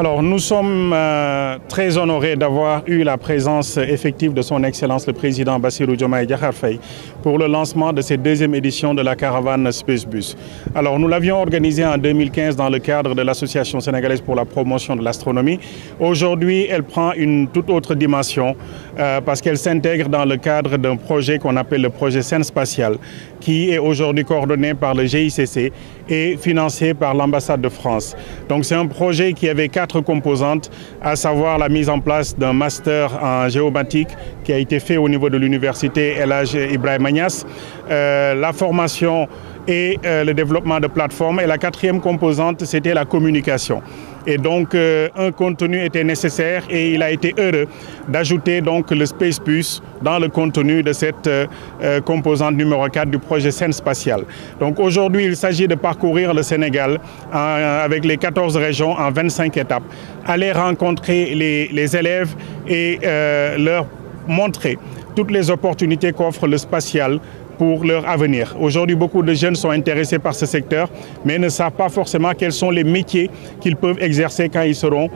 Alors, nous sommes très honorés d'avoir eu la présence effective de son Excellence le Président Bassirou Diomaye Diakhar Faye pour le lancement de cette deuxième édition de la caravane Spacebus. Alors, nous l'avions organisée en 2015 dans le cadre de l'Association sénégalaise pour la promotion de l'astronomie. Aujourd'hui, elle prend une toute autre dimension parce qu'elle s'intègre dans le cadre d'un projet qu'on appelle le projet Scène Spatiale, qui est aujourd'hui coordonné par le GICC et financé par l'ambassade de France. Donc, c'est un projet qui avait 4 composantes, à savoir la mise en place d'un master en géomatique qui a été fait au niveau de l'université El Hadj Ibrahima Niass, la formation et le développement de plateformes. Et la 4e composante, c'était la communication. Et donc, un contenu était nécessaire et il a été heureux d'ajouter donc le Spacebus dans le contenu de cette composante numéro 4 du projet Scène Spatiale. Donc aujourd'hui, il s'agit de parcourir le Sénégal avec les 14 régions en 25 étapes, aller rencontrer les élèves et leur montrer toutes les opportunités qu'offre le spatial pour leur avenir. Aujourd'hui, beaucoup de jeunes sont intéressés par ce secteur, mais ne savent pas forcément quels sont les métiers qu'ils peuvent exercer quand ils seront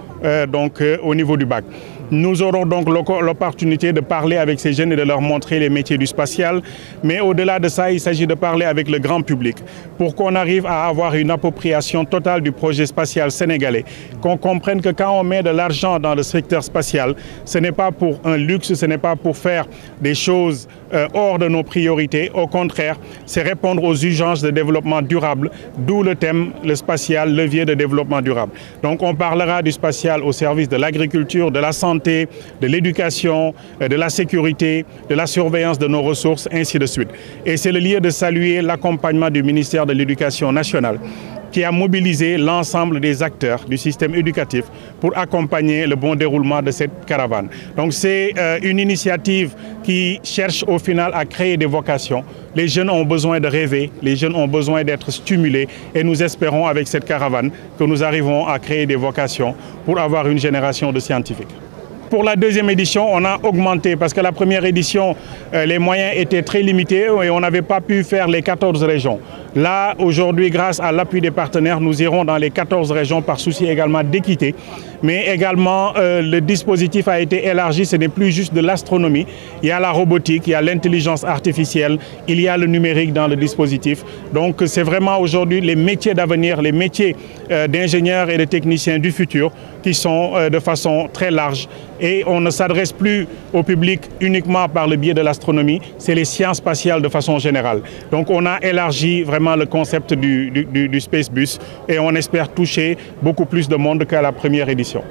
au niveau du bac. Nous aurons donc l'opportunité de parler avec ces jeunes et de leur montrer les métiers du spatial. Mais au-delà de ça, il s'agit de parler avec le grand public pour qu'on arrive à avoir une appropriation totale du projet spatial sénégalais. Qu'on comprenne que quand on met de l'argent dans le secteur spatial, ce n'est pas pour un luxe, ce n'est pas pour faire des choses hors de nos priorités. Au contraire, c'est répondre aux urgences de développement durable, d'où le thème, le spatial, levier de développement durable. Donc on parlera du spatial au service de l'agriculture, de la santé, de l'éducation, de la sécurité, de la surveillance de nos ressources, ainsi de suite. Et c'est le lieu de saluer l'accompagnement du ministère de l'Éducation nationale qui a mobilisé l'ensemble des acteurs du système éducatif pour accompagner le bon déroulement de cette caravane. Donc c'est une initiative qui cherche au final à créer des vocations. Les jeunes ont besoin de rêver, les jeunes ont besoin d'être stimulés et nous espérons avec cette caravane que nous arrivons à créer des vocations pour avoir une génération de scientifiques. Pour la deuxième édition, on a augmenté parce que la première édition, les moyens étaient très limités et on n'avait pas pu faire les 14 régions. Là, aujourd'hui, grâce à l'appui des partenaires, nous irons dans les 14 régions par souci également d'équité. Mais également, le dispositif a été élargi, ce n'est plus juste de l'astronomie. Il y a la robotique, il y a l'intelligence artificielle, il y a le numérique dans le dispositif. Donc c'est vraiment aujourd'hui les métiers d'avenir, les métiers d'ingénieurs et de techniciens du futur qui sont de façon très large. Et on ne s'adresse plus au public uniquement par le biais de l'astronomie, c'est les sciences spatiales de façon générale. Donc on a élargi vraiment le concept du Spacebus et on espère toucher beaucoup plus de monde qu'à la première édition.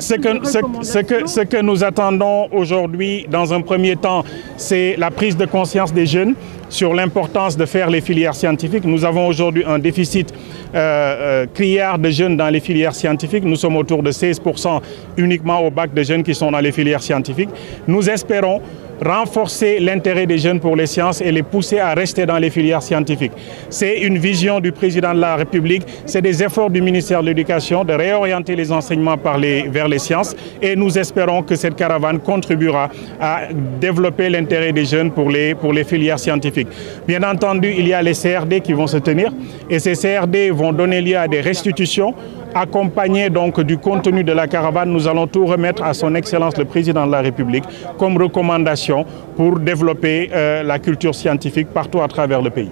Ce que nous attendons aujourd'hui, dans un premier temps, c'est la prise de conscience des jeunes sur l'importance de faire les filières scientifiques. Nous avons aujourd'hui un déficit criard de jeunes dans les filières scientifiques. Nous sommes autour de 16% uniquement au bac de jeunes qui sont dans les filières scientifiques. Nous espérons renforcer l'intérêt des jeunes pour les sciences et les pousser à rester dans les filières scientifiques. C'est une vision du président de la République, c'est des efforts du ministère de l'Éducation de réorienter les enseignements vers les sciences et nous espérons que cette caravane contribuera à développer l'intérêt des jeunes pour les filières scientifiques. Bien entendu, il y a les CRD qui vont se tenir et ces CRD vont donner lieu à des restitutions. Accompagné donc du contenu de la caravane, nous allons tout remettre à son Excellence le Président de la République comme recommandation pour développer la culture scientifique partout à travers le pays.